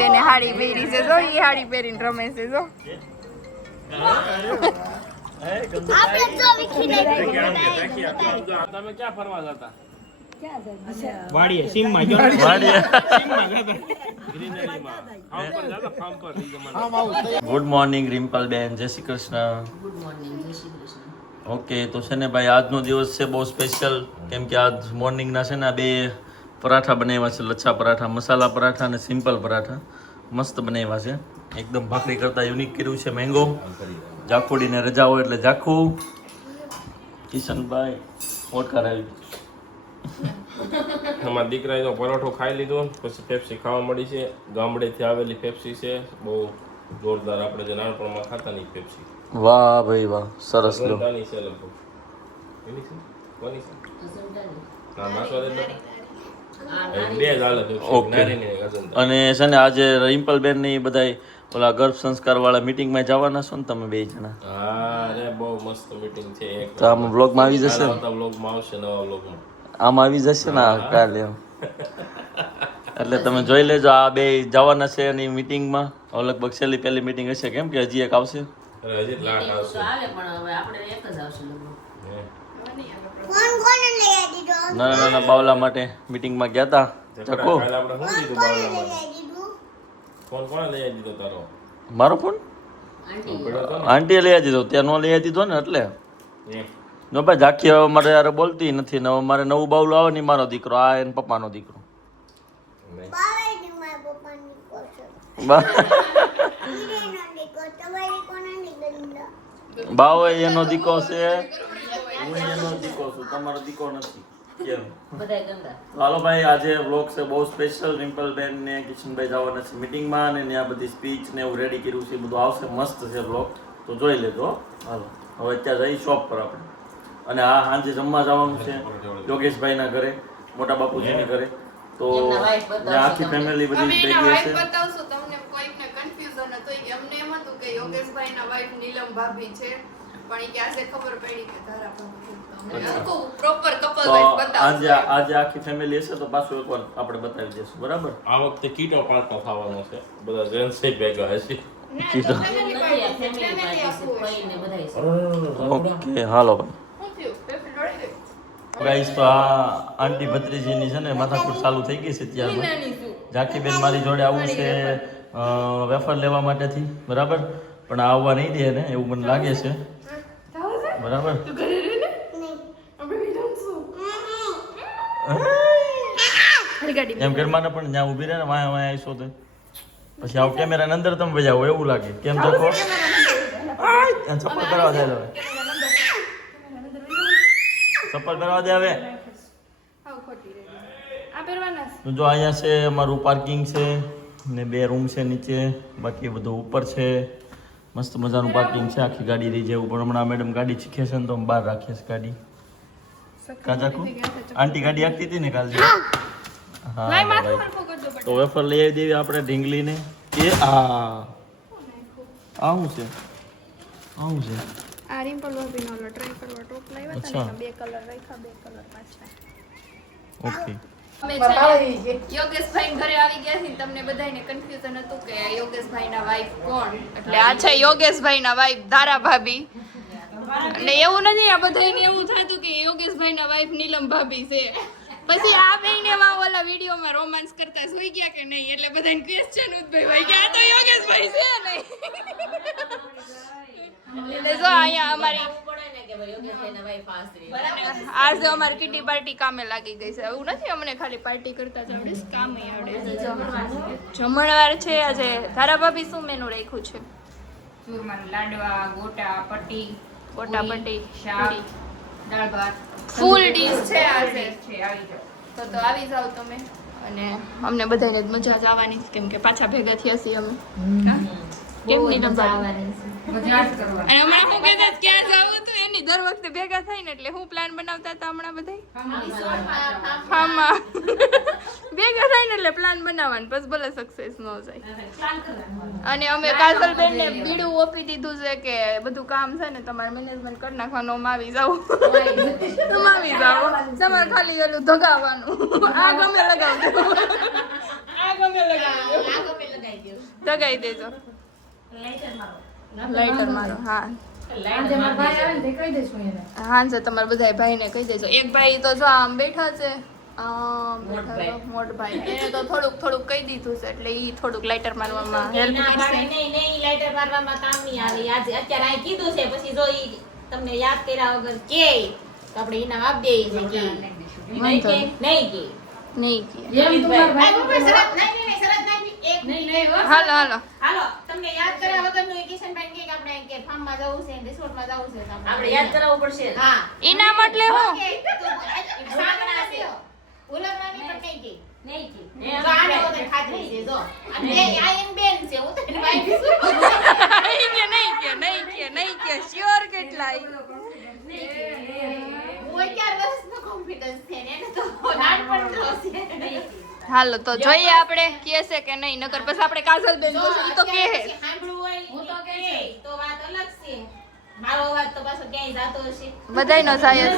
બેને હાડી પહેરી છે જો ઈ હાડી પહેરીને રમે છે જો તમે ક્યાં ફરવા જતા વાડીએ સીમમાં જો ગુડ મોર્નિંગ રિમ્પલ બેન, જય શ્રી કૃષ્ણ. ગુડ મોર્નિંગ, જય શ્રી કૃષ્ણ. ઓકે, તો છે ને ભાઈ આજનો દિવસ છે બહુ સ્પેશિયલ, કેમ કે આજ મોર્નિંગના છે ને બે પરાઠા બનાવ્યા છે, લચ્છા પરાઠા, મસાલા પરાઠા અને સિમ્પલ પરાઠા મસ્ત બનાવ્યા છે. એકદમ ભાખરી કરતાં યુનિક કર્યું છે. મેંગો જાખોડીને રજા હોય એટલે જાખું. કિશનભાઈ ઓટકાર આવી અમારા દીકરાએ તો પરોઠો ખાઈ લીધો, પછી પેપ્સી ખાવા મળી છે. ગામડેથી આવેલી પેપ્સી છે, બહુ જોરદાર. આપણે જે નાનપણમાં ખાતા ની પેપ્સી. વાહ ભાઈ વાહ, સરસ લો. ગંધાની છે લગભગ. એની છે? કોની છે? ના, નાસવા દે તો. બે જ હાલે પેપ્સી. ઓકે. નારીની એક અજંતા. અને છે ને આજે રિમ્પલ બેન ની બધાય ઓલા ગર્ભ સંસ્કાર વાળા મીટિંગમાં જવાના છો ને તમે બે જણા? હા, અરે બહુ મસ્ત મીટિંગ છે. એક તો આમ વ્લોગમાં આવી જશે ને? આવતા વ્લોગમાં આવશે, નવા વ્લોગમાં. આમ આવી જશે ને કાલે એમ. એટલે તમે જોઈ લેજો, આ બે જવાના છે એની મીટિંગમાં. લગભગ છેલ્લી પહેલી મીટિંગ હશે, કેમ કે હજી એક આવશે. અરે હજી જ લાટ આવશે. આવે પણ હવે આપણે એક જ આવશે લગભગ. હે. નાના નાના બાવલા માટે મીટિંગમાં ગયા હતા. ચકો કાલે આપણે શું લીધું બાવલામાં? ફોન કોણે લઈ આવી દીધો તારો? મારો ફોન આંટી પડ્યો હતો ને? આંટીએ લઈ દીધો, ત્યાં નો લઈ દીધો ને એટલે. હે. નો ભાઈ, ઝાંખી હવે મારે યાર બોલતી નથી ને હવે મારે નવું બાવલું આવે ને મારો દીકરો, આ એને પપ્પાનો દીકરો. નહીં. બાવ એનો દીકો છે, હું એનો દીકો છું, તમારો દીકો નથી. કેમ? બધાય ગંદા. હાલો ભાઈ, આજે વ્લોગ છે બહુ સ્પેશિયલ. રિમ્પલ બેન ને કિશનભાઈ જવાના છે મીટિંગમાં ને ત્યાં બધી સ્પીચ ને એવું રેડી કર્યું છે, બધું આવશે. મસ્ત છે વ્લોગ, તો જોઈ લેજો. હાલો હવે અત્યારે જઈ શોપ પર આપણે. અને આ સાંજે જમવા જવાનું છે યોગેશભાઈના ઘરે, મોટા બાપુજીની ઘરે. તો એમના wife બતાવશે ત્યાં આખી તમને. ફેમિલી અમે બધી એના ભેગી વાઈફ હશે. બતાવશું તમને. કોઈકને કન્ફ્યુઝન હતું, એમને એમ હતું કે યોગેશભાઈના વાઈફ નીલમ ભાભી છે, પણ ઈ કે આજે ખબર પડી કે ધારા ભાભી છે. અમને આખું પ્રોપર કપલ તો વાઈફ આજે બતાવશું. આજે આખી ફેમિલી હશે તો પાછું એકવાર આપણે બતાવી દઈશું, બરાબર? આ વખતે કીટો પાર્ટનો થવાનો છે, બધા જેન્ટ્સ ભેગા હશે. કીધું. નથી આ family party છે, કોઈ ને બધાય છે. ઓકે, હાલો ભાઈ. શું થયું? પેપર ડોળી ગઈ? ગાઈસ, તો આ આંટી ભત્રીજીની છે ને માથાકૂટ ચાલુ થઈ ગઈ છે ત્યારમાં. ઝાંખીબેન મારી જોડે આવું છે વેફર લેવા માટેથી, બરાબર? પણ આ આવવા નહીં દે ને એવું મને લાગે છે, બરાબર? તું ઘરે રહે ને? આપણે બી રમશું. એમ ઘરમાં ને પણ જ્યાં ઊભી રહે ને વાયા વાયા આવીશો તો પછી આવું કેમેરાની અંદર તમે બજાવો એવું લાગે. કેમ તો કહો, ચપ્પલ કરવા દે હવે, ચપ્પલ કરવા દે હવે. આવ ખોટી રહી. આ પહેરવાના છે? તો જો અહીંયા છે અમારું પાર્કિંગ છે ને 2 રૂમ છે નીચે, બાકી બધું ઉપર છે. મસ્ત મજાનું પાર્કિંગ છે, આખી ગાડી રહી જેવું. પણ હમણાં મેડમ ગાડી શીખે છે ને તો અમે બહાર રાખીએ છીએ ગાડી. કાજાકુ આંટી ગાડી આખતી હતી ને કાલે. હા લાય માથું ભાઈ. હરખું કરજો બટ. તો વેફર લઈ આવી દેવી આપણે ઢીંગલીને. એ આવું છે, આવું છે. આ રિમ્પલ ભાભીનો ઓલો ટ્રાય કરવા ટોપ લાવ્યા હતા ને, 2 કલર રાખ્યા, 2 કલર પાછા. ઓકે. અમે છે ને યોગેશભાઈ ઘરે આવી ગયા છીએ. તમને બધાને કન્ફ્યુઝન હતું કે યોગેશભાઈના વાઈફ કોણ, એટલે આ છે યોગેશભાઈના વાઈફ ધારા ભાભી. અને એવું નથી, આ બધાને એવું થતું કે યોગેશભાઈના વાઈફ નીલમ ભાભી છે. પછી આ બેને માં ઓલા વિડીયોમાં રોમાન્સ કરતા જોઈ ગયા કે નહીં, એટલે બધાને ક્વેશ્ચન ઉદ્ભવ્યો કે આ તો યોગેશભાઈ છે નહીં. એટલે જો અહીંયા અમારી પડે ને કે ભાઈ યોગેશભાઈના wife આ સ્ત્રી. આજે અમારી કિટી પાર્ટી કામે લાગી ગઈ છે. એવું નથી અમને ખાલી પાર્ટી કરતા જ આવડે, કામે આવડે છે. જમણવાર છે આજે. ધારા ભાભી શું મેનુ રાખ્યું છે? ચૂરમાના લાડવા, ગોટા, પટ્ટી, ગોટા પટ્ટી, શાક, દાળ ભાત, ફૂલ ડીશ છે આજે. છે આવી જાવ. તો આવી જાવ તમે. અને અમને બધાને જ મજા જ આવવાની, કેમ કે પાછા ભેગા થયા છીએ અમે. કેમ નહીં આવવાની છે. મજા જ કરવાની. અને હમણાં હું કહેતા ક્યાં જવું હતું એની દર વખતે ભેગા થાય ને, એટલે હું પ્લાન બનાવતા હતા હમણાં બધા ફાર્મમાં ભેગા થાય ને એટલે પ્લાન બનાવવાનું, બસ ભલે સક્સેસ ન જાય. અને અમે કાજલબેન ને બીડું આપી દીધું છે કે બધું કામ છે ને તમારે મેનેજમેન્ટ કરી નાખવાનું, અમે આવી જાવ. તમે આવી જાવ, તમારે ખાલી ઓલું ધગાવવાનું. આ ગમે લગાવજો, આ ગમે લગાવજો. જગાઈ દેજો. લાઈટર મારો. હા હાંજે તમારા બધા ભાઈને કહી દેજો. એક ભાઈ તો જો આમ બેઠા છે, મોટ ભાઈ, એને તો થોડુંક કહી દીધું છે, એટલે ઈ થોડુંક લાઇટર મારવામાં હેલ્પ કરશે. નહીં લાઈટર મારવામાં કામ નહીં આવે. આજે અત્યારે આ કીધું છે, પછી જો ઈ તમને યાદ કર્યા વગર કે તો આપણે ઇનામ આપી દઈએ છે કે નહીં કે નહીં કે હાલો હાલો હાલો તમને યાદ કર્યા વગરનું કિશનભાઈ કે આપણે કે ફાર્મમાં જવું છે, રિસોર્ટમાં જવું છે, આપણે યાદ કરાવવું પડશે. હા ઇનામ એટલે હું સાંગણા છે ઉલગવાની પણ નહીં કે જો આને વગર ખાતરી છે જો અને આ એમ બેન છે હું તો એની વાઈફ છું. નહીં કે શ્યોર કેટલા હું 11 વર્ષનો કોન્ફિડન્સ છે ને એને તો નાનપણનો છે. હાલો તો જોઈએ આપણે કે છે કે નહીં, નકર પછી આપણે કાજલ બેન ઈ તો કહે સાંભળવું હોય હું તો કે તો વાત અલગ છે. મારો અવાજ તો પાછો ક્યાંય જાતો હશે બધાયનો જાય છે,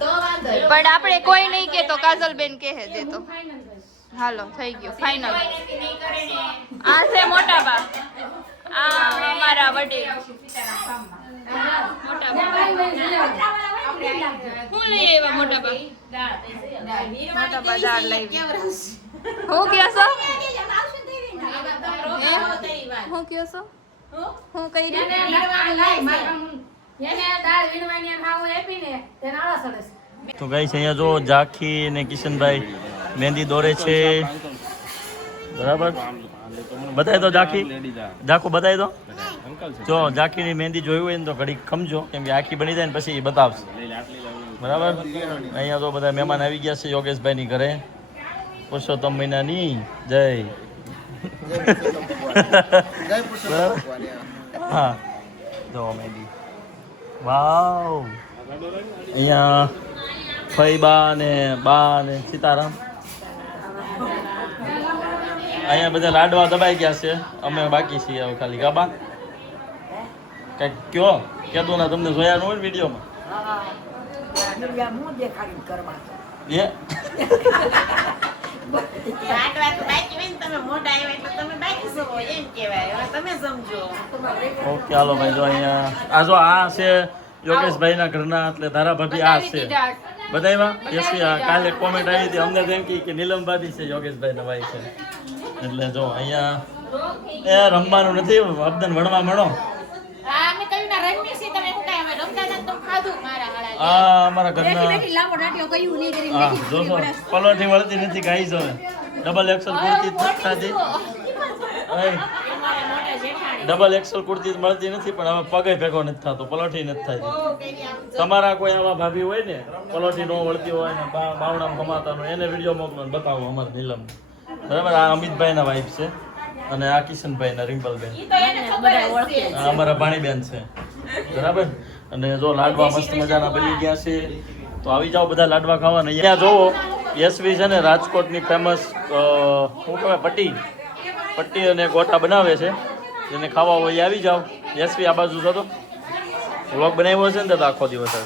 તો વાંધો નહીં. પણ આપણે કોઈ નહીં કે તો કાજલ બેન કહે દે તો. હાલો થઈ ગયું ફાઇનલ. આ છે મોટા બા, આ અમારા વડીલ મોટા બા. હું લઈ આવ્યા મોટા બા? મોટા બા દાળ લઈ. હું કયો છો? હું કયો છો? હું કઈ રીતે? તો ગાઈસ અહીંયા જો ઝાંખી ને કિશનભાઈ મહેંદી દોરે છે, બરાબર? બતાવી દો ઝાંખું બતાવી દો. જો ઝાંખીની મહેંદી જોયું હોય ને તો ઘડી ખમજો, કેમ કે આખી બની જાય ને પછી એ બતાવશે, બરાબર? અહીંયા તો બધા મહેમાન આવી ગયા છે યોગેશભાઈની ઘરે. પુરુષોત્તમ મહિનાની જય. બરાબર? હા જો મહેંદી. વાવ. અહીંયા ફઈબા ને બા ને સીતારામ. અહીંયા બધા લાડવા દબાઈ ગયા છે, અમે બાકી છીએ હવે ખાલી. ગાબા કઈક કયો કેતો ના, તમને જોયા ન હોય ને વિડીયોમાં. એ રાંડવા તો બાકી હોય ને તમે મોટા આવ્યા એટલે તમે બાકી છો એમ કહેવાય. હવે તમે સમજો. ઓકે હાલો ભાઈ. જો અહીંયા આ જો આ છે યોગેશભાઈના ઘરના, એટલે ધારા ભાભી આ છે બધામાં. યશવી આ કાલે કોમેન્ટ આવી હતી, અમને તેમ કે નીલમ ભાભી છે યોગેશભાઈના ભાઈ છે. એટલે જો અહીંયા એ રમવાનું નથી, અબદન ભણવા મળો. હા અમે કહ્યું ના રમી છે તમે શું કાંઈ હવે રમતા હતા તો ખાધું મારા હાળા. આ અમારા ઘરના હા જોશો પલોઠી વળતી નથી, ગાઈ જો ડબલ એક્સલ કુર્તી જ નથી ખાધી. અમારા મોટા જેઠાણી ડબલ એક્સલ કુર્તી મળતી નથી, પણ હવે પગે ભેગો નથી થતો, પલોઠી નથી થતી. તમારા કોઈ આવા ભાભી હોય ને પલોઠી નો વળતી હોય ને બાવડા કમાતા હોય એને વિડીયો મોકલો ને બતાવો અમારા નીલમ. બરાબર? આ અમિતભાઈના વાઈફ છે અને આ કિશનભાઈના રિમ્પલબેન. ઈ તો એને ખબર જ છે. આ અમારા ભાણીબેન છે, બરાબર? અને જો લાડવા મસ્ત મજાના બની ગયા છે, તો આવી જાઓ બધા લાડવા ખાવા. ને અહીંયા જોવો યશવી છે ને રાજકોટની ફેમસ શું કહેવાય પટ્ટી અને ગોટા બનાવે છે, જેને ખાવા હોય એ આવી જાઓ. યશવી આ બાજુ છો તો વ્લોગ બનાવ્યો છે ને તો આખો દિવસ હશે.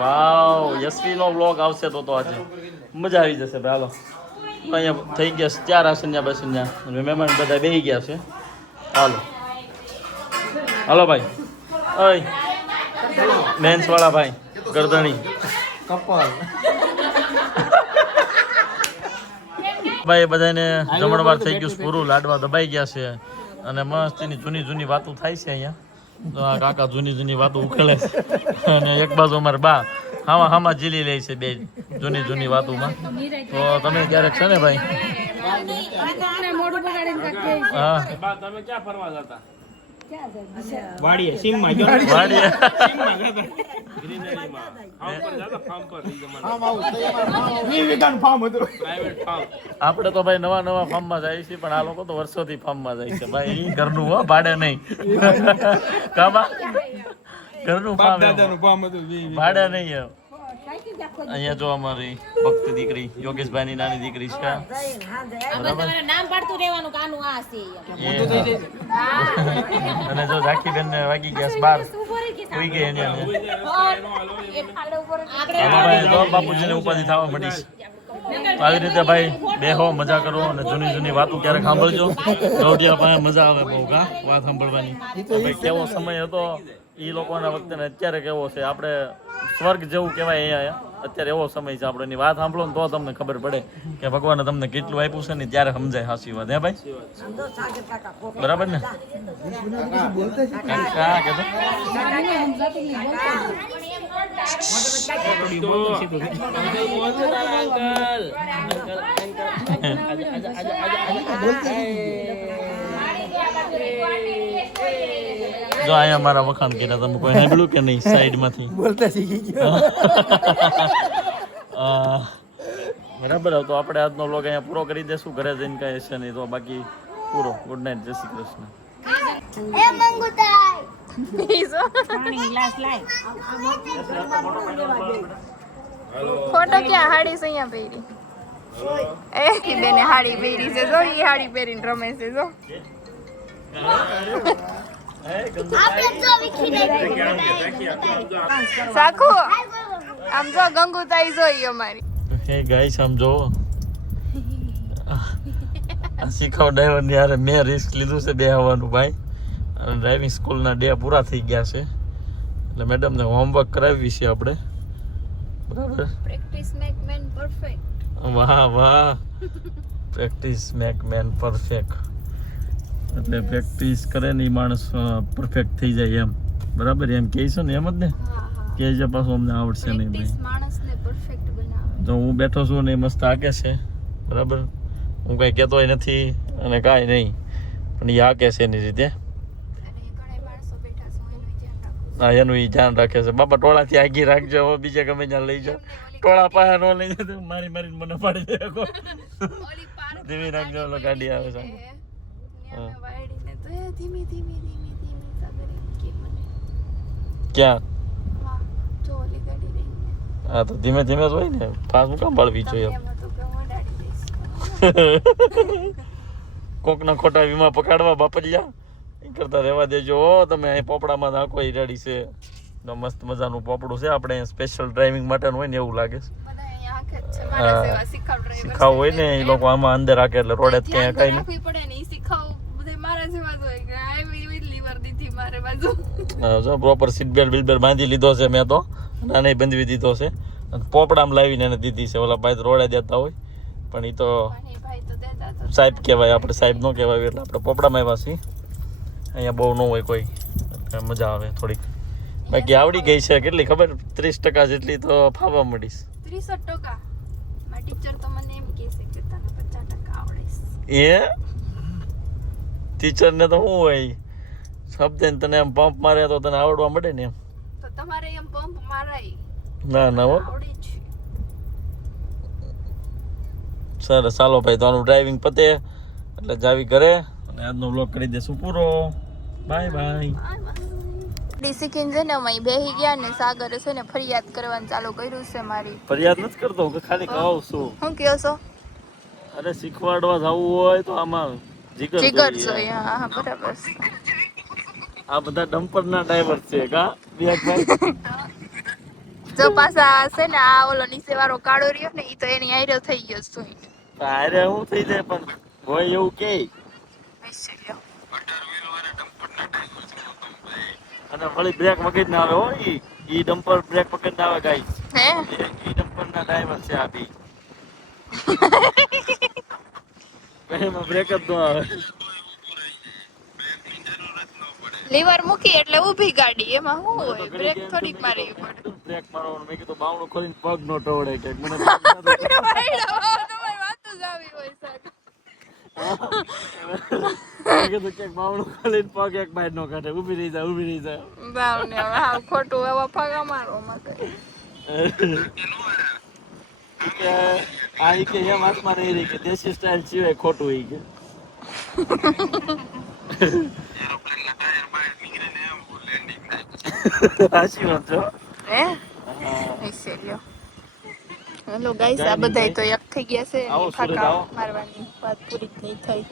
વાવ, યશવીનો વ્લોગ આવશે તો આજે મજા આવી જશે. ભાઈ હાલો અહીંયા થઈ ગયા ચાર આસન્યા બસન્યા અને મહેમાન બધા બેસી ગયા છે. હાલો હાલો ભાઈ. ઓય મેન્સ વાળા ભાઈ ગરદણી ભાઈ બધાને જમણવાર થઈ ગયું પૂરું, લાડવા દબાઈ ગયા છે અને મસ્તીની જૂની વાતો થાય છે અહીંયા. તો આ કાકા જૂની વાતો ઉકેલે છે અને એક બાજુ અમારે બા હામાં જીલી લે છે બે જૂની વાતોમાં. તો તમે ક્યારેક છે ને ભાઈ હા તમે ક્યાં ફરવા જતા? વાડીએ સીમમાં જો વાડીએ ગ્રીનરીમાં ફાર્મ પર જતા, ફાર્મ પર ઈ જમાના. Private farm. આપણે તો ભાઈ નવા ફાર્મમાં જાય છે, પણ આ લોકો તો વર્ષોથી ફાર્મમાં જાય છે ભાઈ. ઈ ઘરનું હો, ભાડે નહીં. કાબા ઘરનું ફાર્મ ભાડે નહીં એમ. અહીંયા જો અમારી ભક્ત દીકરી યોગેશભાઈની નાની દીકરી છે. આ તમારે નામ પાડતું રહેવાનું કાનું આ છે. અને જો ઝાંખી બેન ને વાગી ગયા 12 ઉઈ ગઈ એને આગળ બાપુજી ને ઉપાધિ થવા મળી છે. તો આવી રીતે ભાઈ બેહો મજા કરો અને જૂની જૂની વાતો ક્યારેક સાંભળજો. ગૌડિયા પાસે મજા આવે બહુ કા વાત સાંભળવાની. ભાઈ કેવો સમય હતો એ લોકોના વખતે ને અત્યારે કેવો છે. આપણે સ્વર્ગ જેવું કહેવાય અહીંયા અત્યારે એવો સમય છે. આપણે એની વાત સાંભળો ને તો તમને ખબર પડે કે ભગવાને તમને કેટલું આપ્યું છે ને ત્યારે સમજાય સાચી વાત. હે ભાઈ બરાબર ને? હા કહેતો જો અહીંયા મારા વખાણ કર્યા તમે કોઈ સાંભળ્યું કે નહીં સાઈડમાંથી બોલતા શીખી ગયો. બરાબર તો આપણે આજનો વ્લોગ અહીંયા પૂરો કરી દેશું. ઘરે જઈને કઈ હશે નહીં તો બાકી પૂરો. ગુડ નાઇટ, જય શ્રી કૃષ્ણ. ફોટો ક્યાં હાડી છે અહીંયા પહેરી એ બેને હાડી પહેરી છે જો એ હાડી પહેરીને રમે છે જો સાખુ આમ જો ગંગુતાઈ જોઈ અમારી. હે ગાઈસ આમ જો શીખાવ ડ્રાઈવર ની યાર મેં રિસ્ક લીધું છે બેહવાનું ભાઈ. અને ડ્રાઇવિંગ સ્કૂલના ડે પૂરા થઈ ગયા છે એટલે મેડમને હોમવર્ક કરાવી છે આપણે. બરાબર. Practice make main perfect. વાહ વાહ, પ્રેક્ટિસ મેક મેન પરફેક્ટ. એટલે પ્રેક્ટિસ કરે ને એ માણસ પરફેક્ટ થઈ જાય એમ. બરાબર એમ કહે છે ને એમ જ ને કે છે પાછું અમને આવડશે નહીં ભાઈ. માણસને પરફેક્ટ બનાવે. તો હું બેઠો છું ને એ મસ્ત આકે છે. બરાબર હું કઈ કહેતોય નથી અને કાંઈ નહીં પણ એ આકે છે એની રીતે. હા એનું એ ધ્યાન રાખે છે. બાપા ટોળાથી આગી રાખજો, હવે બીજે ગમે ત્યાં લઈ જાઓ. ટોળા પાસે ન લઈ જાય મારી મારીને મને પાડી દે. ધીમી રાખજો, ઓલો ગાડી આવે છે. ક્યાં? હા તો ધીમે ધીમે જ હોય ને, ફાસ્ટ હું કામ પાડવી જોઈએ. કોકના ખોટા વીમા પકડવા બાપરિયા એ કરતા રહેવા દેજો. તમે અહીં પોપડામાં નાખો એ રેડી છે. મસ્ત મજાનું પોપડું છે આપણે સ્પેશિયલ ડ્રાઇવિંગ માટેનું હોય ને એવું લાગે છે. શીખાવ હોય ને એ લોકો આમાં અંદર રાખે એટલે રોડે ક્યાંય કઈ નહીં. જો proper seat belt bill belt બાંધી લીધો છે મેં તો, નાની બંધવી દીધો છે. પોપડામાં લાવીને એને દીધી છે. ઓલા ભાઈ રોડે દેતા હોય પણ એ તો સાહેબ કહેવાય, આપણે સાહેબ ન કહેવાય એટલે આપણે પોપડામાં આવ્યા છીએ. અહીંયા બહુ ન હોય કોઈ, મજા આવે થોડીક. બાકી આવડી ગઈ છે કેટલી ખબર, 30% જેટલી તો ફાવવા મળીશ. 30%? મારા ટીચર તો મને એમ કહે છે કે તને 50% આવડે છે. એ ટીચર ને તો શું હોય, શબ્દ તને એમ પંપ મારે તો તને આવડવા મળે ને એમ. તો તમારે એમ પંપ મારાય? ના ના હો. આવડે છે. સરસ, ચાલો ભાઈ તો આનું ડ્રાઇવિંગ પતે એટલે જાવી ઘરે અને આજનો વ્લોગ કરી દેશું પૂરો. Bye bye. ડિસિકિન છે ને અમે બેહી ગયા ને સાગરે છે ને ફરિયાદ કરવાનું ચાલુ કર્યું છે મારી. ફરિયાદ નથી કરતો કે ખાલી કહું છું. શું કહો છો? અરે શીખવાડવા જવું હોય તો આમાં જીગર જોઈએ. હા બરાબર છે. આ બધા ડમ્પર ના ડ્રાઈવર છે કા વિવેકભાઈ? જો પાછા છે ને આ ઓલો નીચે વાળો કાળો રહ્યો ને ઈ તો એની હાઈરો થઈ ગયો છે. અરે હું થઈ જાય પણ હોય એવું કે અને વળી બ્રેક વગર ના આવે. હો ઈ ડમ્પર બ્રેક વગર ના આવે ગાઈસ. હે ઈ ડમ્પર ના ડ્રાઈવર છે આ બી. એમાં બ્રેક જ ન આવે. લીવર મૂકી એટલે ઊભી ગાડી, એમાં શું હોય? બ્રેક થોડીક મારવી પડે. બ્રેક મારવાનું મેં કીધું બાવણું ખોલીને પગ નો ટવડે કે મને તમારી વાત જ આવી હોય સાહેબ. મેં કીધું કે બાવણું ખોલીને પગ એક બાઈડ નો કાઢે. ઊભી રહી જાય, ઊભી રહી જાય. બાવને હવે હાવ ખોટું એવા ફાગા મારો મગર. કે આ ઈ કે એમ હાથમાં નહીં રહી કે દેશી સ્ટાઇલ સિવાય ખોટું ઈ કે. સાચી વાત છે. હે ઈસેલ્યો. હેલો ગાઈસ, આ બધાય તો એક થઈ ગયા છે. આવો સુરત ફાકા આવો. મારવાની વાત પૂરી જ નહીં થઈ.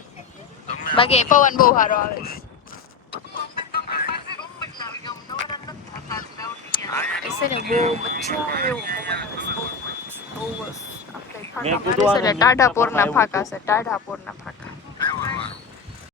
બાકી પવન બહુ સારો આવે છે. બહુ મજા આવે એવું પવન આવે છે. બહુ આપણે ફાંકા મારે છે એટલે ટાઢા પોરના ફાંકા છે ટાઢા પોરના